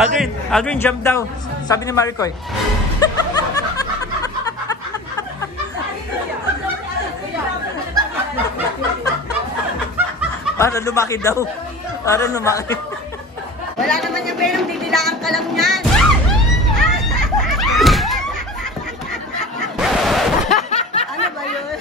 Aldrin, jump daw. Sabi ni Maricoy. Para lumaki daw. Para lumaki. Wala naman yung perang didilaan ka lang yan. Ano ba yun?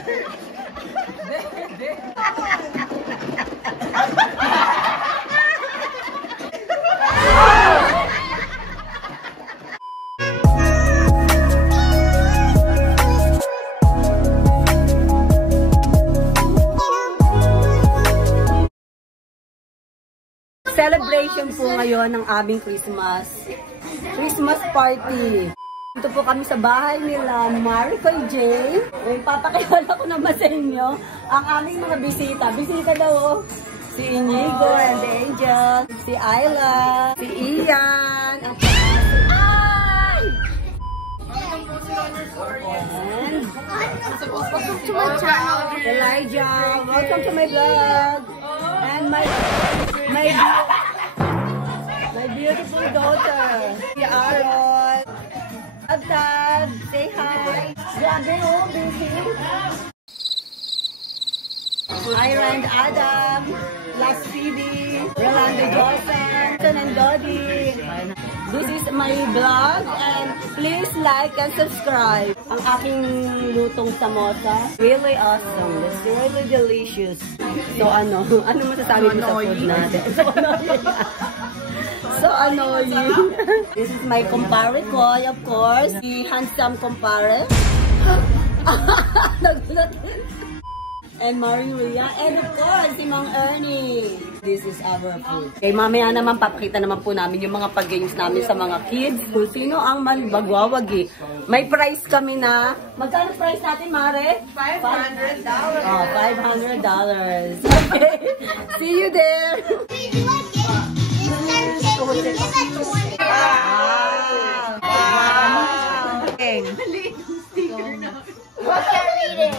Celebration po ngayon ng aming Christmas party. Dito po kami sa bahay nila Maricoy J. Papakilala ko naman sa inyo ang aming mga bisita. Bisita daw oh. Si Inigo and the Angel, si Ayla, si Ian, ang Ay! And welcome to my channel, Elijah. Welcome to my vlog. And my beautiful daughter, si Aaron. Dad, say hi. Grabe oh, busy. Ira and Adam, Last Phoebe, Rolando Joseph, and Dodi. This is my vlog and please like and subscribe. Ang aking lutong samosa, really awesome. It's really delicious. So ano masasabi mo sa food natin? So annoying. This is my kumpare ko, of course. The handsome kumpare. Nagulat din. And Maria, and of course, si Mang Ernie. This is our food. Okay, mamaya naman, papakita naman po namin yung mga pag-games namin sa mga kids. Kung sino ang magwawagi. May prize kami na, magkano prize natin, Mare? $500. Oh, $500. Okay, see you there. Wow. Okay. Maliit yung sticker na. What's that reading?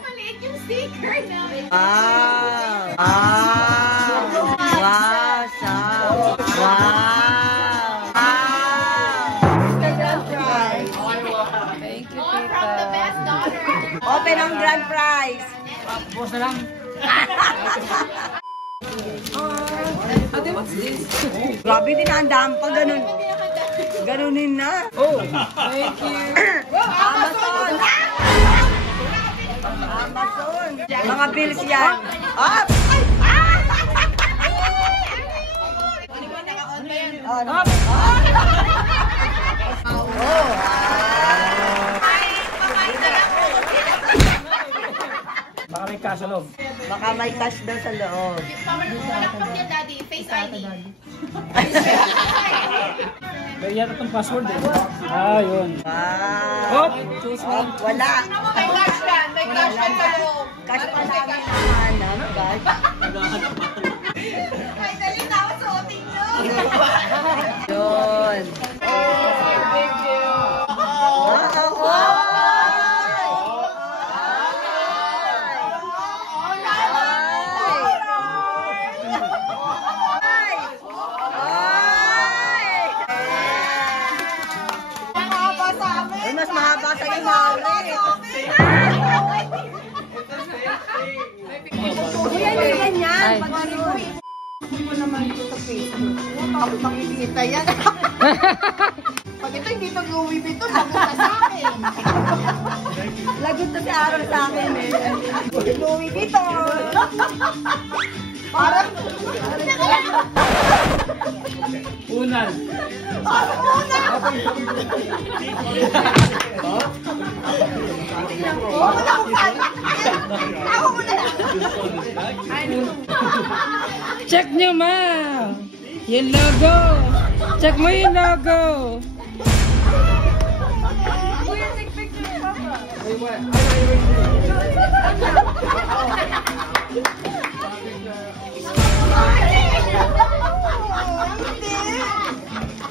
Maliit yung sticker na. Wow. Wow. Wow. Wow. Thank you, Tita. From the best daughter. Open ang grand prize. Tapos na lang. What's this? Grabe din ang dami pa ganun. Ganunin na. Oh, thank you. Amazon. Amazon. Mga bills yan. Up. Up. Oh. Baka may cash sa loob. Baka may cash daw sa loob. Malakpak niya, Daddy. Face ID. May yata itong password eh. Ah, yun. Wow. Choose one. Wala. May cash yan. May cash yan sa loob. Cash pa namin nahanap, guys. Ay, dali tao sa oting nyo. Yun. Thank you. Mas mahaba sa iyo, Mare. Kuya, yung ganyan. Hindi mo naman ito sa Facebook. Bakit makikita yan? Pag ito hindi pag-uwi dito, lagot na sa akin. Lagot na si Aaron sa akin eh. Pag-uwi dito. Parang... Unan. Parang una! Check nyo ma! Yung logo! Check mo yung logo!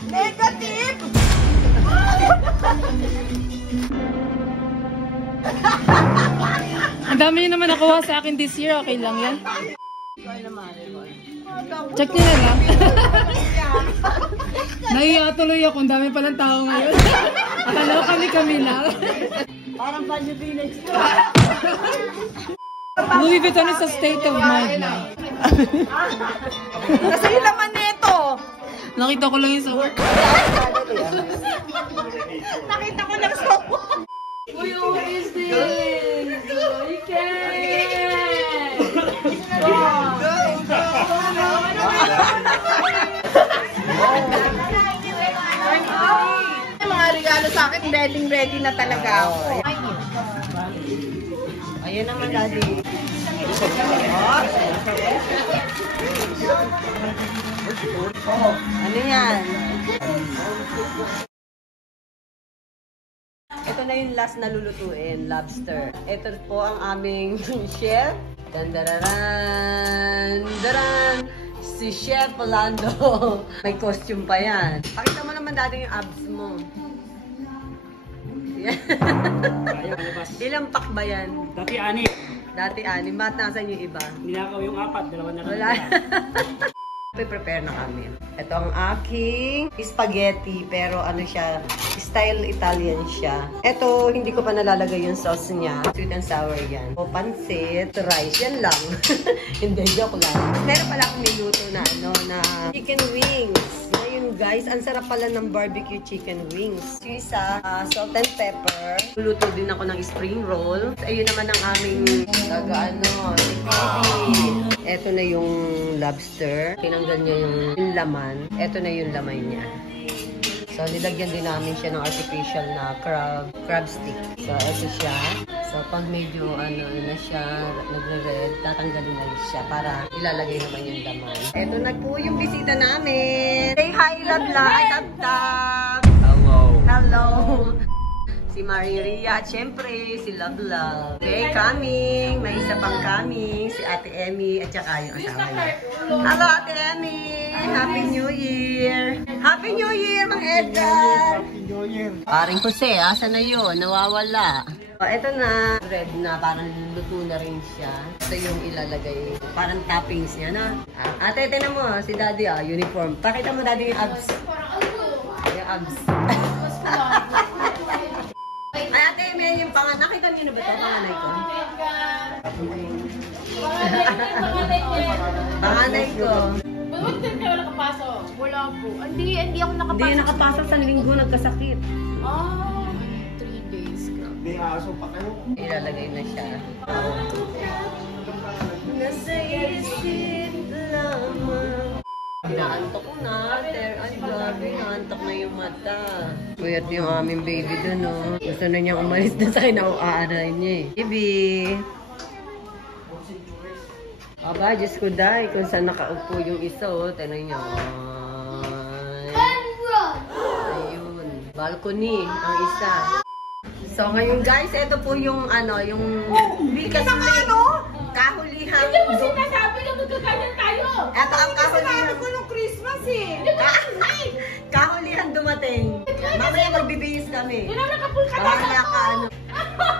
Negative! Ang dami nyo naman nakuha sa akin this year, okay lang yan? Check niyo na lang. Nahiya tuloy ako. Ang dami palang tao ngayon. Akala ko kami lang. Parang Pilipinas. Louis Vuitton is a state of mind na. Kasi yung laman nito. Nakita ko lang yung sa work. Nakita ko lang sa Uy, what is this? You can! mga regalo sa akin, ready na talaga ako. Ayan naman, Daddy. Ano yan? Ito na yung last na lulutuin, lobster. Ito po ang aming chef. Dandararan! Daran! Si Chef Rolando. May costume pa yan. Pakita mo naman dati yung abs mo. Ilang pack ba yan? Dati ani. Dati 6. Mat, nasan yung iba? Ninakaw yung 4, 2 na lang. Wala. Prepare na kami. Ito ang aking spaghetti, pero ano siya, style Italian siya. Ito, hindi ko pa nalalagay yung sauce niya. Sweet and sour yan. O, pansit, rice, yan lang. Hindi, joke lang. Meron pala akong niluto na, na chicken wings. Ngayon guys, ang sarap pala ng barbecue chicken wings. Sisa, salt and pepper. Luluto din ako ng spring roll. Ayun naman ang aming spaghetti. Ito na yung lobster. Tinanggal niya yung laman. Ito na yung laman niya. So, nilagyan din namin siya ng artificial na crab stick. So, ito siya. So, pag medyo na siya, nagre-red, tatanggalin na siya para ilalagay naman yung laman. Ito na po yung bisita namin. Say hi, Labla. Ay, Tab-Tab. Hello. Hello. Si Maria at syempre si Love Love. Okay, coming. May isa pang coming. Si Ate Emmy at saka yung asawa niya. Hello, Ate Emmy. Happy New Year. Happy New Year, Mang Edgar. Happy New Year. Paring Jose, asa na yun? Nawawala. Ito na. Red na. Parang luto na rin siya. Ito yung ilalagay. Parang toppings niya na. Ate, tinan mo. Si Daddy, uniform. Pakita mo, Daddy, yung abs. Yung abs. Ay, ate, may yung panganak. Nakita niyo na ba ito? Panganay ko. Panganay ko. Bakit din kayo nakapasok? Wala po. Hindi ako nakapasok. Hindi nakapasok sa linggo, nagkasakit. 3 days. May aso pa kayo. Ilalagay na siya. Nasa isip lamang. Inaantok ko na. Ay, grabe. Inaantok na yung mata. Kuyat yung aming baby dun, no? Gusto na niyang umalis na sa kinauaaray niya, eh. Baby! Aba, Diyos ko, day. Kung saan nakaupo yung isa, oh. Tanong niyo. Ayun. Balcony, ang isa. So, ngayon, guys, ito po yung, yung... Bigas na kahulihan. Hindi mo sinasabi na magkaganyan tayo. Ito ang kahulihan. ko nung Christmas eh. Kahulihan dumating. Mamaya magbibihis kami. Wala nakapul ka na. Bahala ka,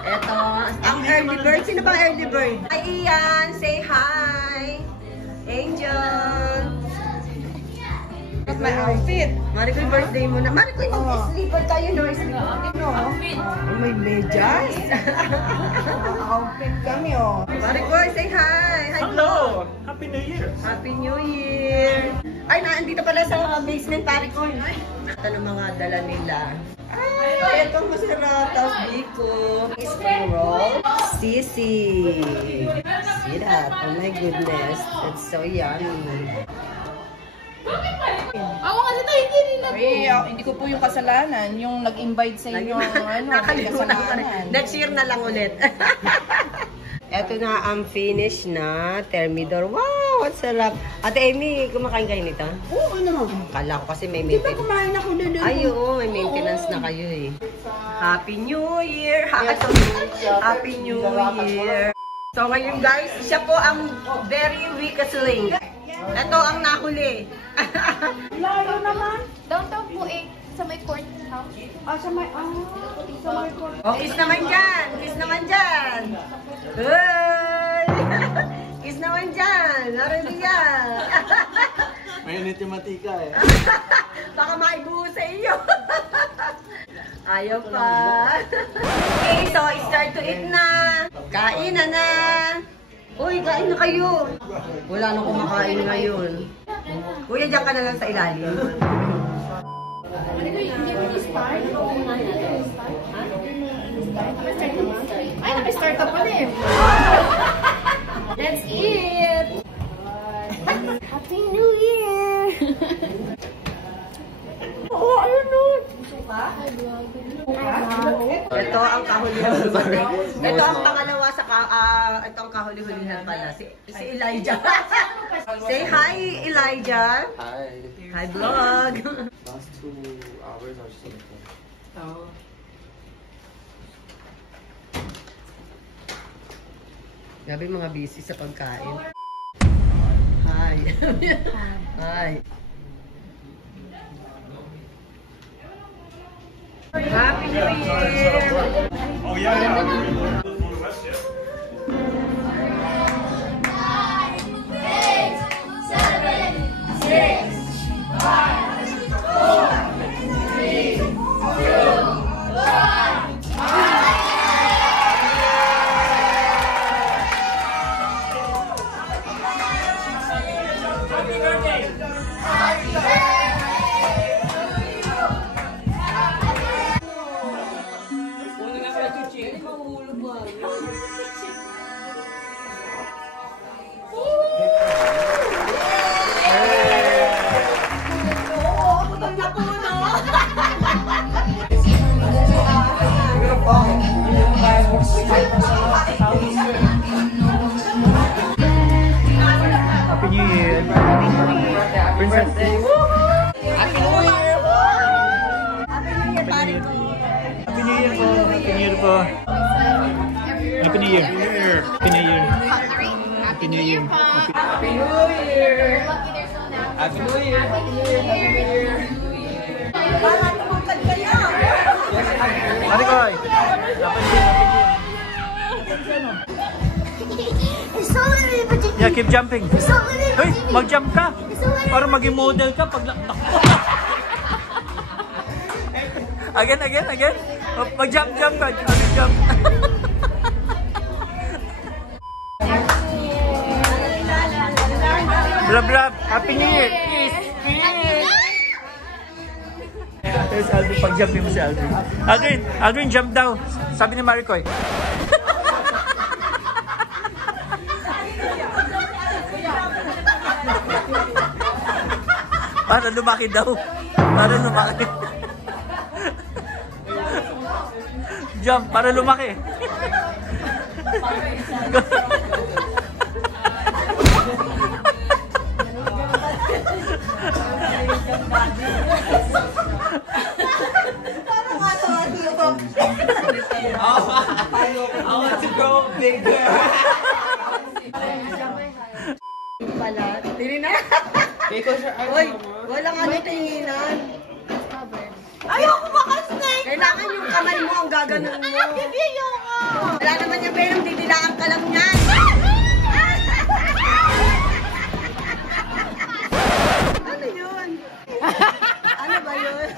Ito, ang early bird. Sino bang early bird? Hi, Ian. Say hi. Angel. Got my outfit. Marikoy, birthday mo na. Marikoy, mag-sleeper tayo, no? Outfit. May medyas. Outfit kami oh. Marikoy, say hi. Hi, Hello. Happy New Year. Happy New Year. Ay, nandito pala sa basement, Marikoy. Ito ng mga dala nila. Ay, itong masarap. Tapos biko. Spring roll. Sisi. See that? Oh my goodness. It's so yummy. Ako kasi tayo hindi nila po. Hindi ko po yung kasalanan. Yung nag-invite sa inyo, may Nakalimutan ko rin. kasalanan. Next year na lang ulit. Ito na ang finish na thermidor. Wow, what sarap. Ate Amy, kumakain kayo nito? Oo, ano? Kala ko kasi may Di ba maintenance. kumain ako doon? Ay, oo, may maintenance na kayo eh. Happy New Year! Happy New Year! So ngayon guys, siya po ang very weakest link. Ito ang nahuli. Layo naman. Downtown po eh. Sa may court house. Sa may court. Oh, kiss naman dyan! Kiss naman dyan! Hey! Kiss naman dyan! Narinig yan! Mainit yung matika eh. Baka maibuhos sa iyo. Ayaw pa. Okay, so start to eat na. Kain na. Uy, kain na kayo. Wala nang kumakain ngayon. Kuya, diyan ka na lang sa ilalim. Ay, naka-start ka pala eh. Let's eat! Happy New Year! Oh, ayun nun! Ito ang kahuli-hulihan. Ito ang pangalawa sa ito ang kahuli-hulihan pala. Si Elijah. Say hi, Elijah. Hi. Hi, vlog. Last 2 hours or something. Oh. Grabe mga busy sa pagkain. Hi. Hi. Happy New Year! Oh yeah. For the West, yeah. Happy New Year. Princess. Happy New Year! Happy New Year, pare ko. Happy New Year po. Happy New Year. Happy New Year. Happy New Year. Happy New Year. Happy New Year! Happy New Year! Para tumangkad kayo! Ate Koy. Yeah, keep jumping. Hey, mag-jump ka. Para maging model ka pag Again. Mag-jump ka. Mag-jump. Blab. Happy New Year. Peace. There's Aldrin. Pag-jumpin mo si Aldrin. Aldrin, jump daw. Sabi ni Maricoy. Para lumaki daw. Jump, para lumaki. I want to grow bigger. Pala. Tininan. Uy, walang ano tininan. Ayoko makasnake! Kailangan yung kamay mo ang gaganon mo. Wala naman yung pero didilaan ka lang yan. Ano yun? Ano ba yun?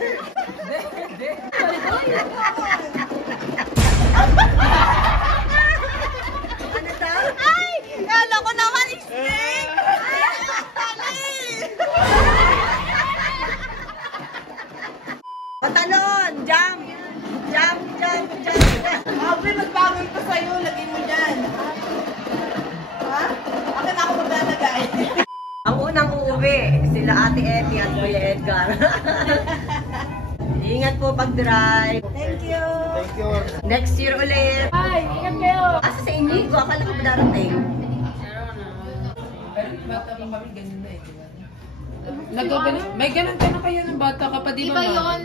Ano daw? Ay! Kala ko naman snake! Patalon! Jump! Aubrey, magbagoy pa sa'yo. Lagay mo dyan. Ha? Akin ako maglalagay. Ang unang uuwi, sila Ate Eti at Kuya Edgar. Ingat po pag-drive. Thank you. Next year ulit. Ay, ingat kayo! Asa sa Inigo? Akala ko ba darating? May ganun ka na kayo ng bata ka pa, di ba? Iba yun.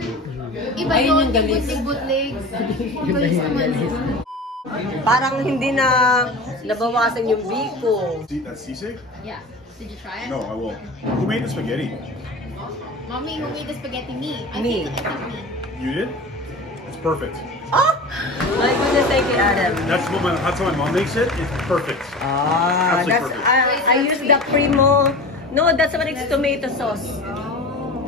Iba yun. Butlig-butlig. Tulis naman. Parang hindi na nabawasan yung biko. That's sisig? Yeah. Did you try it? No, I won't. Who made the spaghetti? Mommy, who made the spaghetti? Me. I Me. think me. You did? It's perfect. Oh! My goodness, thank you, Adam. That's how my mom makes it. It's perfect. Ah, Absolutely that's, perfect. I use the Primo No, that's what it's tomato sauce.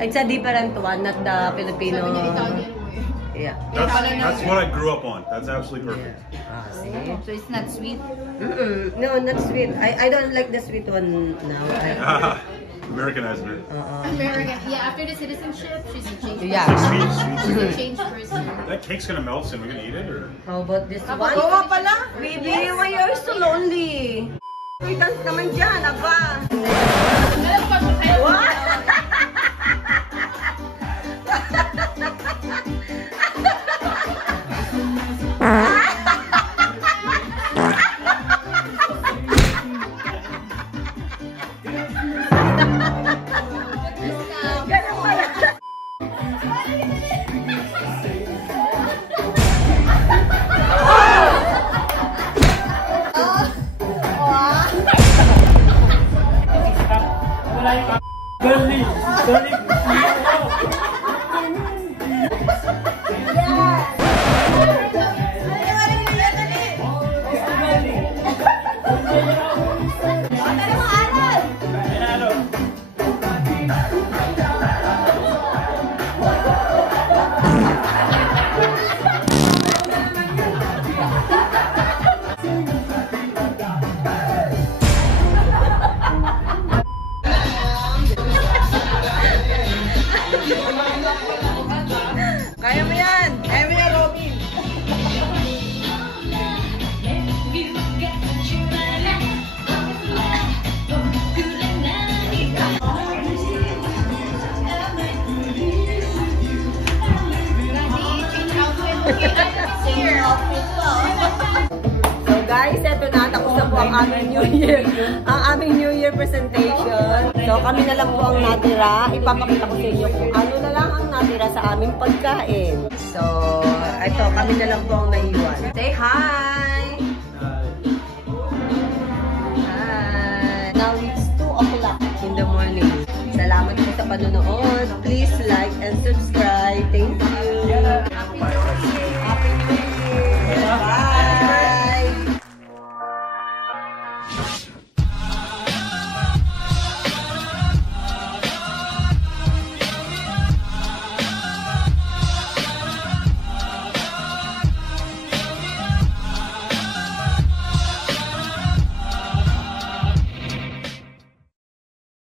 It's a different one, not the Filipino. Sabi niya Italian mo eh. Yeah. That's what I grew up on. That's absolutely perfect. See? So it's not sweet? No, not sweet. I don't like the sweet one now. Americanized her. American. Yeah, after the citizenship, she's a changed Yeah. Sweet, She's sweet. a changed person. That cake's gonna melt soon. We're gonna eat it, or? How about this one? Gawa pala. Baby, why are you so lonely? Uy, dance naman dyan, aba. What? Ganun pala. Kaya mo yan. Kaya mo yan, Robin. So guys, eto na, tapos na po ang aming New Year, presentation. So kami na lang po ang natira. Ipapakita ko sa inyo kung ano na lang ang natira sa aming pagkain. So, ito, kami na lang po ang naiwan. Say hi! Hi! Now it's 2 o'clock in the morning. Salamat po sa panonood. Please like and subscribe.